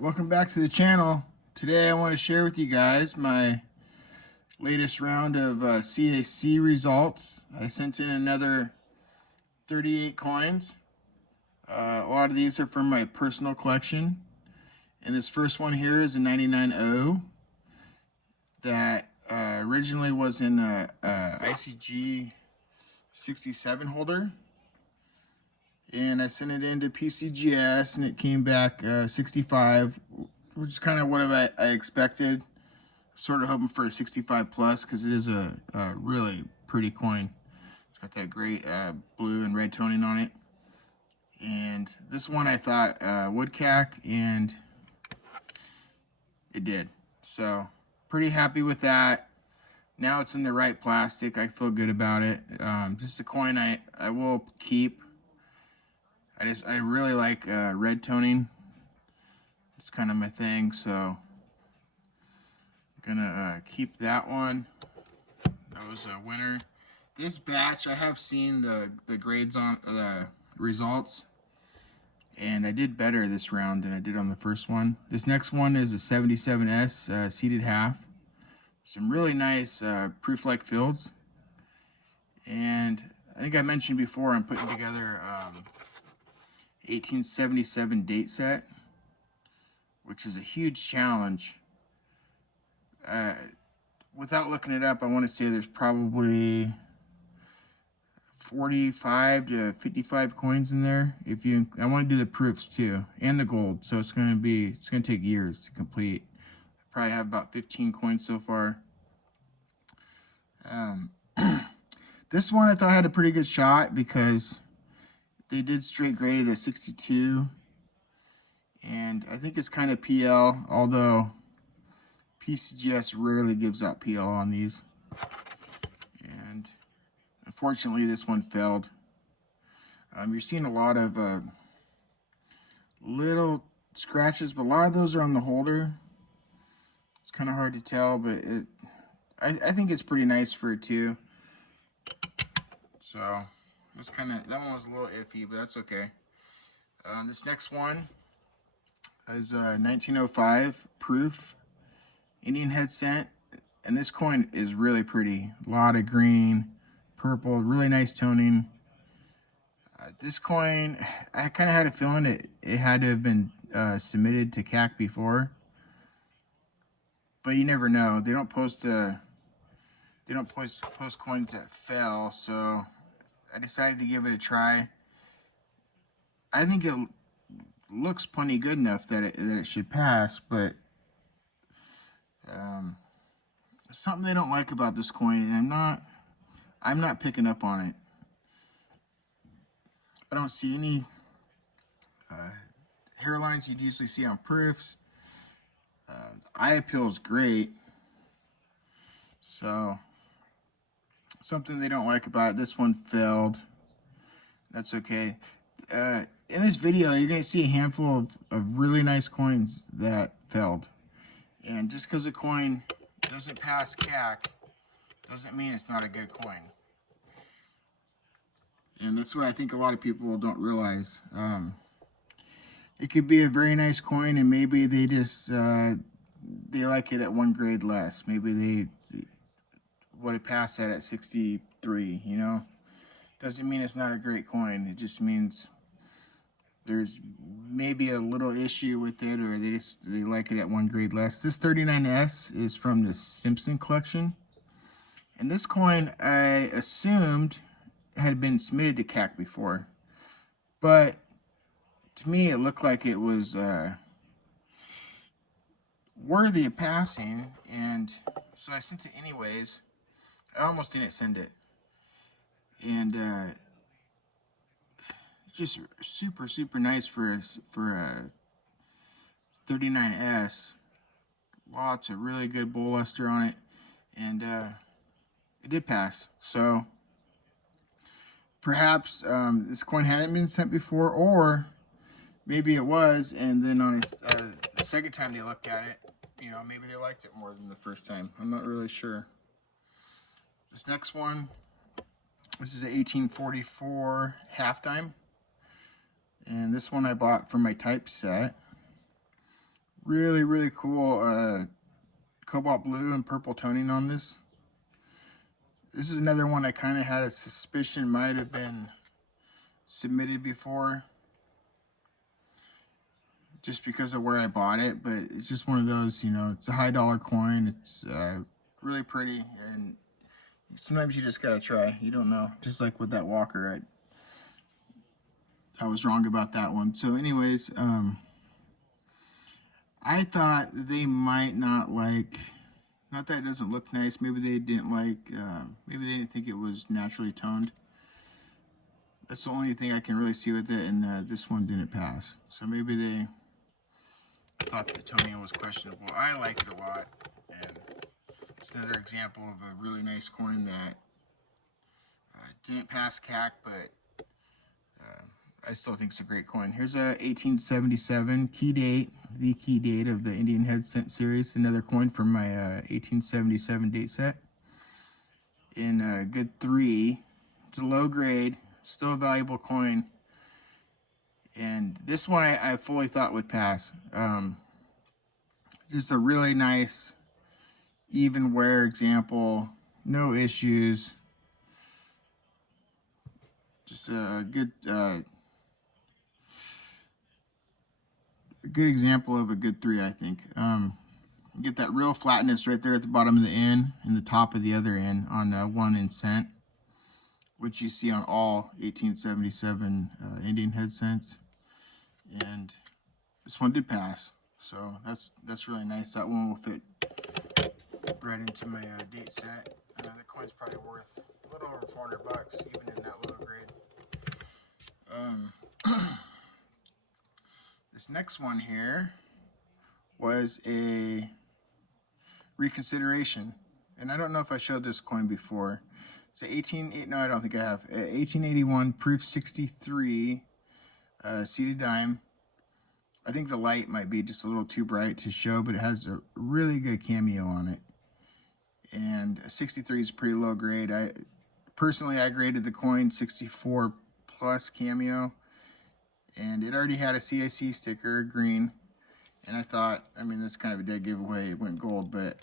Welcome back to the channel. Today I want to share with you guys my latest round of CAC results. I sent in another 38 coins. A lot of these are from my personal collection. And this first one here is a 99O that originally was in a ICG 67 holder. And I sent it into PCGS and it came back 65, which is kind of what I expected. Sort of hoping for a 65 plus because it is a really pretty coin. It's got that great blue and red toning on it. And this one I thought would cack, and it did. So pretty happy with that. Now it's in the right plastic. I feel good about it. Just a coin I will keep. I really like red toning. It's kind of my thing, so I'm gonna keep that one. That was a winner. This batch, I have seen the grades on the results, and I did better this round than I did on the first one. This next one is a 77S seeded half. Some really nice proof-like fields, and I think I mentioned before I'm putting together 1877 date set, which is a huge challenge. Without looking it up, I want to say there's probably 45 to 55 coins in there. I want to do the proofs too, and the gold, so it's gonna take years to complete. I probably have about 15 coins so far. This one I thought had a pretty good shot because they did straight grade a 62, and I think it's kind of PL, although PCGS rarely gives out PL on these. And unfortunately, this one failed. You're seeing a lot of little scratches, but a lot of those are on the holder. It's kind of hard to tell, but I think it's pretty nice for it too. So that one was a little iffy, but that's okay. This next one is 1905 proof Indian head cent, and this coin is really pretty. A lot of green, purple, really nice toning. This coin, I kind of had a feeling it had to have been submitted to CAC before, but you never know. They don't post coins that fail, so I decided to give it a try. I think it looks plenty good enough that it should pass, but something they don't like about this coin, and I'm not picking up on it. I don't see any hairlines you'd usually see on proofs. Eye appeal is great, so something they don't like about it. This one failed. That's okay. In this video, you're going to see a handful of really nice coins that failed. And just because a coin doesn't pass CAC doesn't mean it's not a good coin. And that's what I think a lot of people don't realize. It could be a very nice coin, and maybe they just they like it at one grade less. Maybe they would have passed that at 63. You know, doesn't mean it's not a great coin. It just means there's maybe a little issue with it, or they like it at one grade less. This 39S is from the Simpson collection, and this coin I assumed had been submitted to CAC before, but to me it looked like it was worthy of passing, and so I sent it anyways. I almost didn't send it, and it's just super nice for a 39S. Lots of really good bull luster on it, and it did pass. So perhaps this coin hadn't been sent before, or maybe it was, and then on the second time they looked at it, you know, maybe they liked it more than the first time. I'm not really sure. This next one, this is an 1844 half dime, and this one I bought for my type set. Really, really cool cobalt blue and purple toning on this. This is another one I kind of had a suspicion might have been submitted before, just because of where I bought it, but it's just one of those, you know, it's a high dollar coin. It's really pretty, and sometimes you just gotta try. You don't know. Just like with that Walker, I was wrong about that one. So anyways, I thought they might not like, not that it doesn't look nice, maybe they didn't like, maybe they didn't think it was naturally toned. That's the only thing I can really see with it, and this one didn't pass. So maybe they thought the toning was questionable. I like it a lot, and it's another example of a really nice coin that didn't pass CAC, but I still think it's a great coin. Here's a 1877 key date, the key date of the Indian Head Cent series. Another coin from my 1877 date set in good 3. It's a low grade, still a valuable coin. And this one I fully thought would pass. Just a really nice, even wear example, no issues. Just a good example of a good 3, I think. You get that real flatness right there at the bottom of the N and the top of the other N on 1 in cent, which you see on all 1877 Indian Head Cents. And this one did pass, so that's really nice. That one will fit right into my date set. The coin's probably worth a little over $400, even in that low grade. This next one here was a reconsideration, and I don't know if I showed this coin before. It's a no, I don't think I have. 1881 proof 63 seated dime. I think the light might be just a little too bright to show, but it has a really good cameo on it. And 63 is pretty low grade. Personally, I graded the coin 64 plus cameo, and it already had a CIC sticker, green. And I thought, I mean, that's kind of a dead giveaway. It went gold, but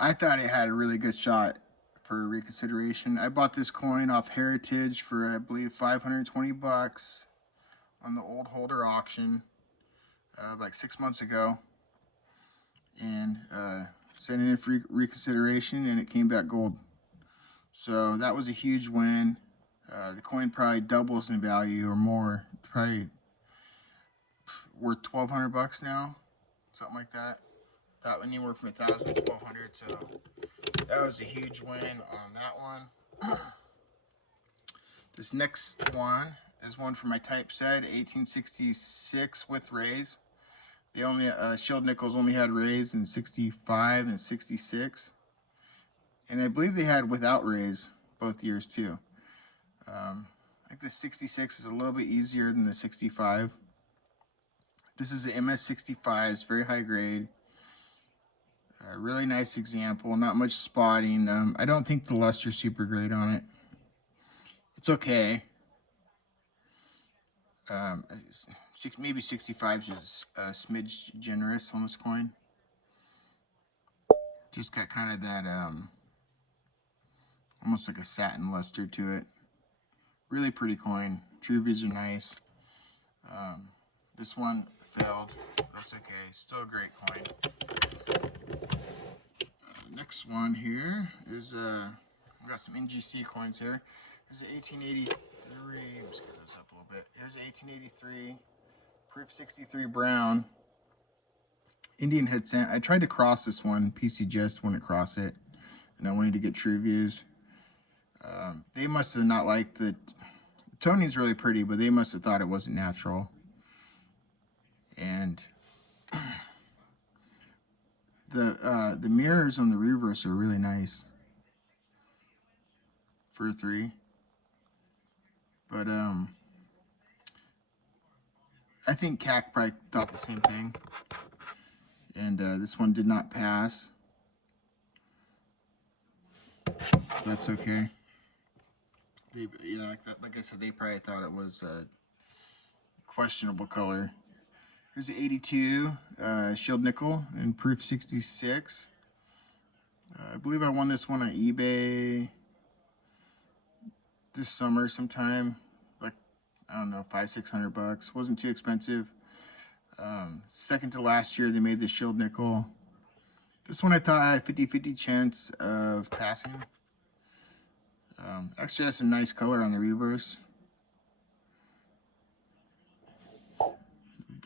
I thought it had a really good shot for reconsideration. I bought this coin off Heritage for, I believe, $520 on the old holder auction like 6 months ago, and sent it in for reconsideration, and it came back gold. So that was a huge win. The coin probably doubles in value or more, probably worth $1,200 now, something like that. That anywhere from $1,000 to $1,200. So that was a huge win on that one. This next one is one from my typeset, 1866 with rays. They only Shield Nickels only had rays in 65 and 66, and I believe they had without rays both years too. I think the 66 is a little bit easier than the 65. This is the MS65. It's very high grade. Really nice example. Not much spotting. I don't think the luster's super great on it. It's okay. Maybe 65 is a smidge generous on this coin. Just got kind of that almost like a satin luster to it. Really pretty coin. True views are nice. This one failed. That's okay. Still a great coin. Next one here is we got some NGC coins here. There's an 1883. Let's get this up a little bit. Here's an 1883 proof 63 brown Indian Head Cent. I tried to cross this one. PC just wouldn't cross it, and I wanted to get true views. They must have not liked the toning's really pretty, but they must have thought it wasn't natural. And the mirrors on the reverse are really nice for a 3. But I think CAC probably thought the same thing. And this one did not pass. That's okay. They, like I said, they probably thought it was a questionable color. Here's the 82 Shield Nickel in proof 66. I believe I won this one on eBay this summer sometime. Like, I don't know, $500-600. Wasn't too expensive. Second to last year, they made the Shield Nickel. This one I thought I had 50-50 chance of passing. Actually has some nice color on the reverse.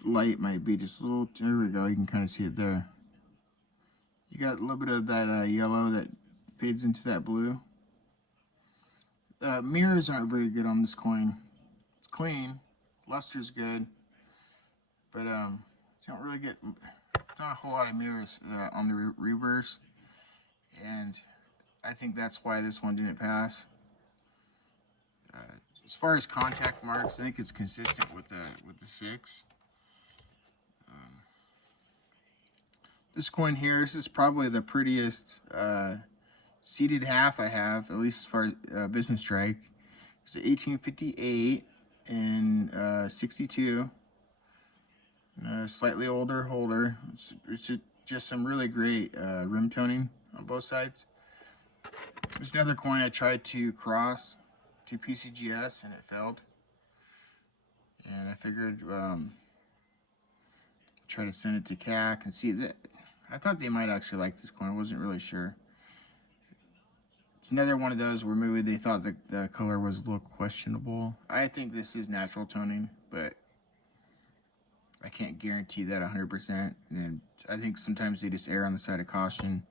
Light might be just a little, there we go, you can kind of see it there. You got a little bit of that yellow that fades into that blue. Mirrors aren't very good on this coin. It's clean, luster's good, but you don't really get, not a whole lot of mirrors on the reverse, and I think that's why this one didn't pass. As far as contact marks, I think it's consistent with the 6. This coin here, this is probably the prettiest seated half I have, at least as far as business strike. It's an 1858 and 62. Slightly older holder. It's just some really great rim toning on both sides. There's another coin I tried to cross to PCGS and it failed. And I figured try to send it to CAC and see that. I thought they might actually like this coin. I wasn't really sure. It's another one of those where maybe they thought the color was a little questionable. I think this is natural toning, but I can't guarantee that 100%. And I think sometimes they just err on the side of caution.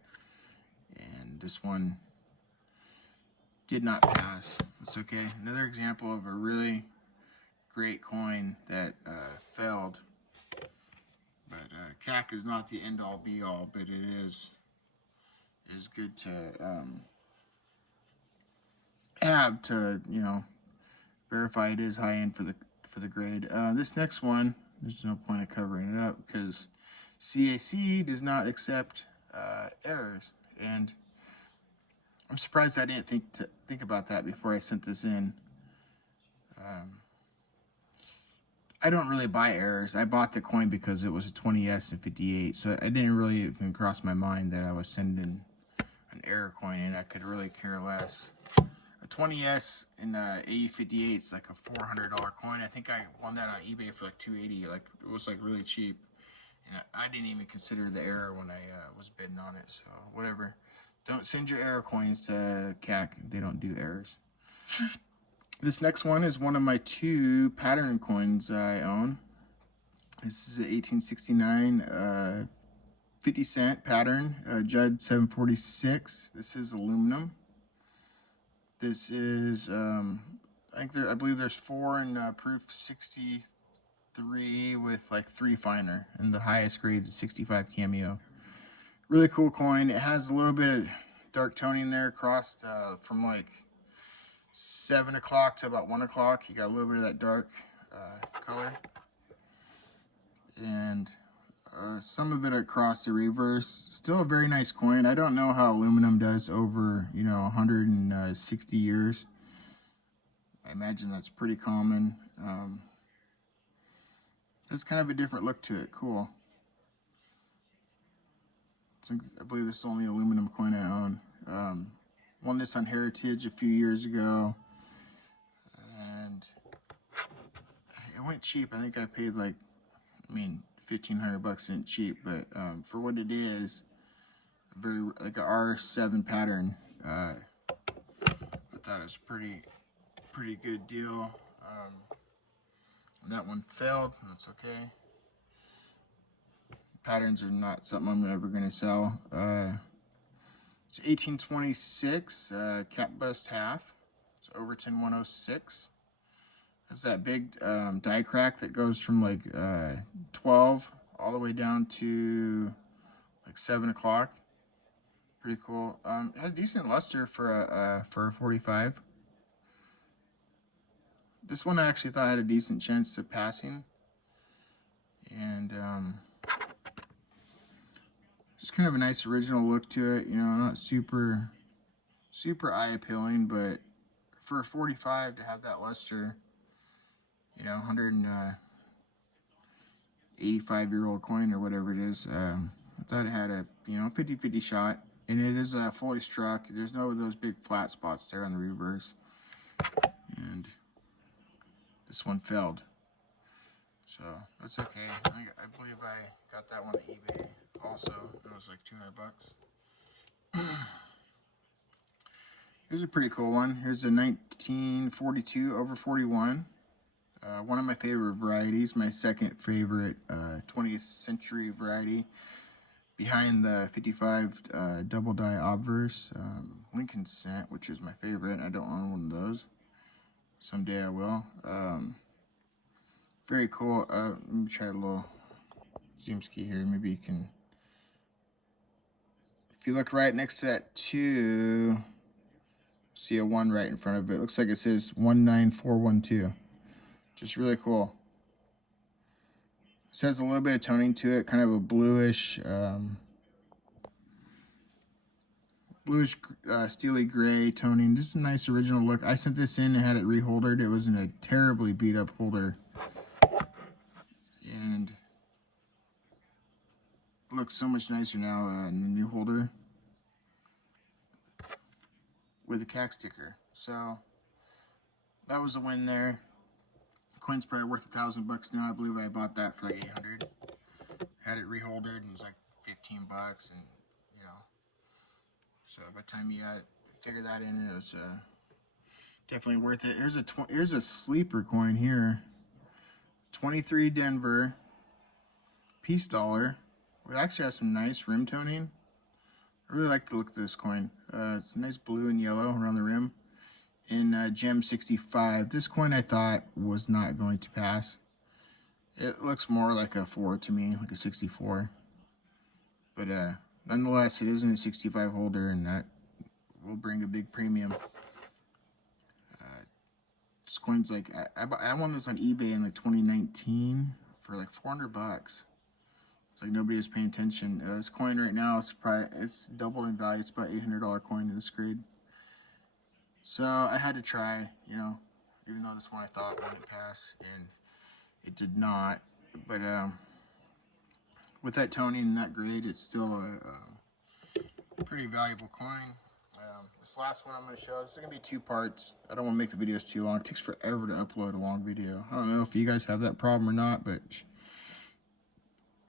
And this one did not pass. It's okay. Another example of a really great coin that failed. But CAC is not the end-all be-all, but it is good to have to, you know, verify it is high end for the grade. This next one, there's no point of covering it up because CAC does not accept errors, and I'm surprised I didn't think about that before I sent this in. I don't really buy errors. I bought the coin because it was a 20S and 58, so I didn't really even cross my mind that I was sending an error coin, and I could really care less. A 20S and AE58 is like a $400 coin. I think I won that on eBay for like $280. Like, it was like really cheap, and I didn't even consider the error when I was bidding on it. So whatever. Don't send your error coins to CAC. They don't do errors. This next one is one of my 2 pattern coins I own. This is an 1869 50 cent pattern, Judd 746. This is aluminum. This is, I believe there's 4 in proof 63 with like 3 finer, and the highest grade is 65 cameo. Really cool coin. It has a little bit of dark toning there, crossed from like 7 o'clock to about 1 o'clock. You got a little bit of that dark color, and some of it across the reverse. Still a very nice coin. I don't know how aluminum does over 160 years. I imagine that's pretty common. It's kind of a different look to it. Cool. I believe this is the only aluminum coin I own. Won this on Heritage a few years ago, and it went cheap. I think I paid like, $1,500 isn't cheap, but for what it is, very like a R7 pattern. I thought it was pretty good deal. That one failed. That's okay. Patterns are not something I'm ever gonna sell. It's 1826 cap bust half. It's Overton 106. It's that big die crack that goes from like 12 all the way down to like 7 o'clock. Pretty cool. It has decent luster for a 45. This one I actually thought had a decent chance of passing, and just kind of a nice original look to it. Not super eye appealing, but for a 45 to have that luster, 180 85-year-old coin or whatever it is. I thought it had a 50-50 shot, and it is fully struck. There's no of those big flat spots there on the reverse, and this one failed. So that's okay. I believe I got that one at eBay also. It was like $200. Here's a pretty cool one. Here's a 1942 over 41. One of my favorite varieties, my second favorite 20th century variety, behind the 55 double die obverse. Lincoln Cent, which is my favorite. I don't own one of those. Someday I will. Very cool. Let me try a little zoom ski here. Maybe you can, if you look right next to that 2, see a 1 right in front of it. Looks like it says 19412. Just really cool. It has a little bit of toning to it, kind of a bluish, steely gray toning. Just a nice original look. I sent this in and had it reholdered. It was in a terribly beat up holder, and it looks so much nicer now in the new holder with a CAC sticker. So that was a win there. Coin's probably worth $1,000 now. I believe I bought that for like 800. Had it reholdered and it was like $15, and so by the time you figure that in, it was definitely worth it. Here's a sleeper coin here. 23 Denver piece dollar. It actually has some nice rim toning. I really like the look of this coin. It's a nice blue and yellow around the rim. In Gem 65. This coin I thought was not going to pass. It looks more like a 4 to me, like a 64. But nonetheless, it is in a 65 holder, and that will bring a big premium. This coin's like, I won this on eBay in like 2019 for like $400. It's like nobody was paying attention. This coin right now, it's doubled in value. It's about $800 coin in this grade. So I had to try, even though this one I thought wouldn't pass, and it did not. But with that toning and that grade, it's still a pretty valuable coin. This last one I'm going to show, this is going to be 2 parts. I don't want to make the videos too long. It takes forever to upload a long video. I don't know if you guys have that problem or not, but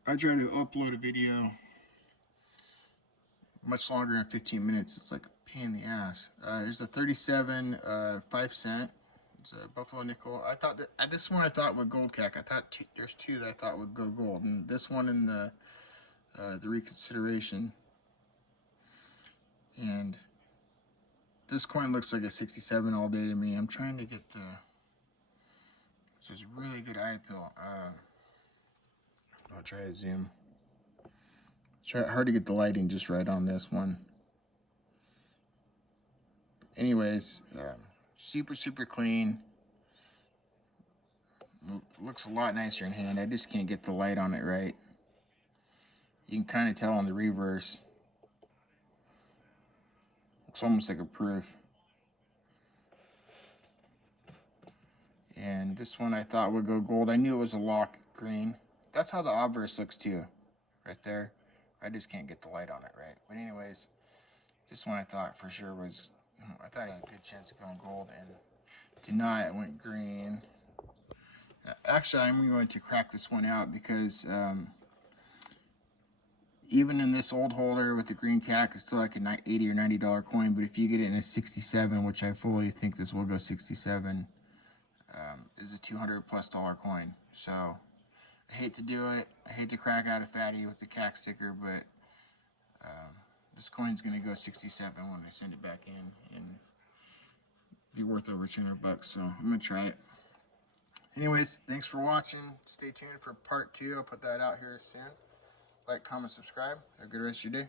I try to upload a video much longer than 15 minutes. It's like a pain in the ass. There's a 37 5 cent. It's a Buffalo nickel. I thought that this one I thought would gold CAC. I thought there's 2 that I thought would go gold, and this one in the reconsideration. And this coin looks like a 67 all day to me. I'm trying to get the. This is really good eye appeal. I'll try to zoom. Hard to get the lighting just right on this one. Anyways, super clean. Looks a lot nicer in hand. I just can't get the light on it right. You can kind of tell on the reverse. Looks almost like a proof. And this one I thought would go gold. I knew it was a lock green. That's how the obverse looks too, right there. I just can't get the light on it right. But anyways, this one I thought for sure was, I thought it had a good chance of going gold, and did not. It went green. Actually, I'm going to crack this one out because even in this old holder with the green CAC, it's still like an $80 or $90 coin. But if you get it in a 67, which I fully think this will go 67, is a $200+ coin. So I hate to do it. I hate to crack out a fatty with the CAC sticker, but this coin's going to go 67 when I send it back in, and be worth over $200. So I'm going to try it. Anyways, thanks for watching. Stay tuned for part 2. I'll put that out here soon. Like, comment, subscribe. Have a good rest of your day.